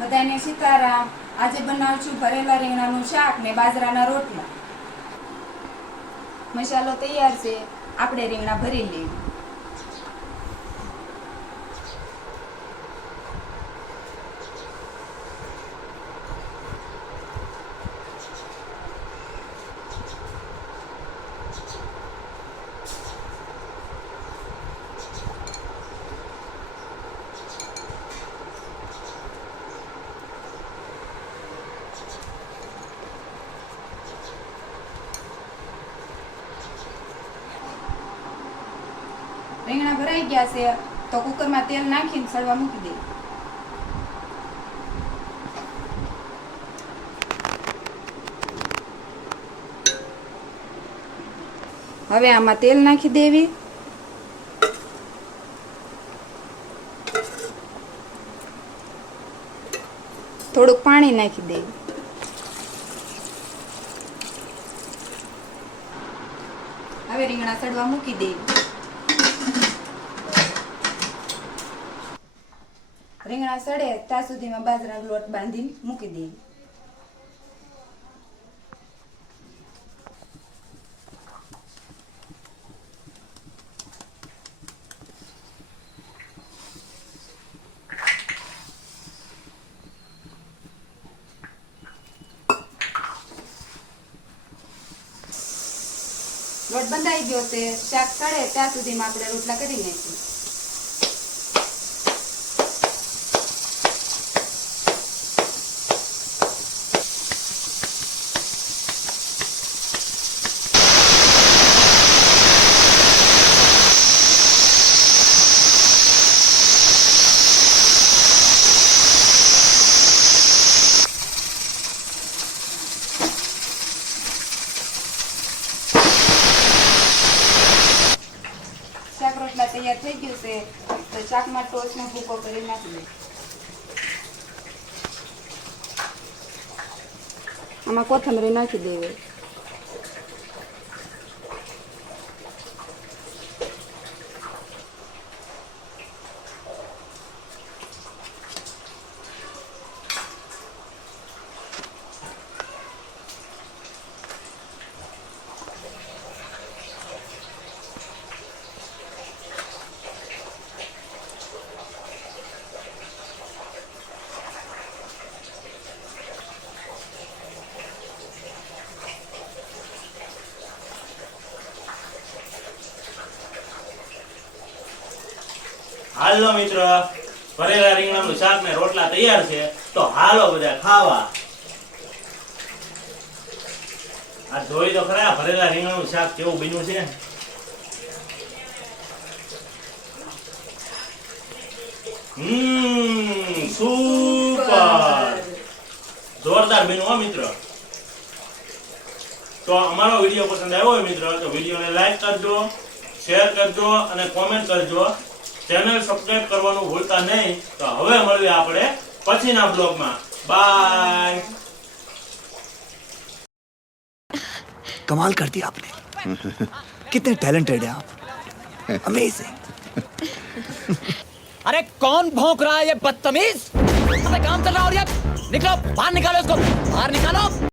બધાને સીતારામ. આજે બનાવું છું ભરેલા રીંગણાનું શાક ને બાજરાના રોટલા. મસાલો તૈયાર છે. આપણે રીંગણા ભરી લઈએ. રીંગણા ભરાઈ ગયા છે, તો કુકરમાં તેલ નાખીને સળવા મૂકી દઈએ હવે આમાં તેલ નાખી દેવી. થોડુંક પાણી નાખી દેવી હવે રીંગણા સડવા મૂકી દેવી રીંગણા સડે, ત્યાં સુધીમાં બાજરાનો લોટ બાંધીને મૂકી દઈએ. લોટ બંધાઈ ગયો તે શાક સડે, ત્યાં સુધીમાં આપણે રોટલા કરી નાખીએ. શાક રોટલા તૈયાર થઈ ગયું છે તો શાકમાં ટોચનો ભૂકો કરી નાખી દઈએ આમાં કોથમરી નાખી દેવી હાલો મિત્ર, ભરેલા રીંગણાનું શાક ને રોટલા તૈયાર છે, તો હાલો બધા ખાવા. આ જોઈ તો ખરા, ભરેલા રીંગણાનું શાક કેવું બન્યું છે? જોરદાર બન્યું હો મિત્ર. તો અમારો વીડિયો પસંદ આવ્યો હોય મિત્ર, તો વિડીયોને લાઈક કરજો, શેર કરજો અને કોમેન્ટ કરજો. ચેનલ સબસ્ક્રાઇબ કરવાનું ભૂલતા નહીં તો હવે મળીએ આપણે પછીના બ્લોગમાં બાય कमाल कर दिया आपने कितने टैलेंटेड हैं आप अमेजिंग अरे कौन भौंक रहा है ये बदतमीज अबे काम चल रहा है और ये निकलो बाहर निकालो इसको बाहर निकालो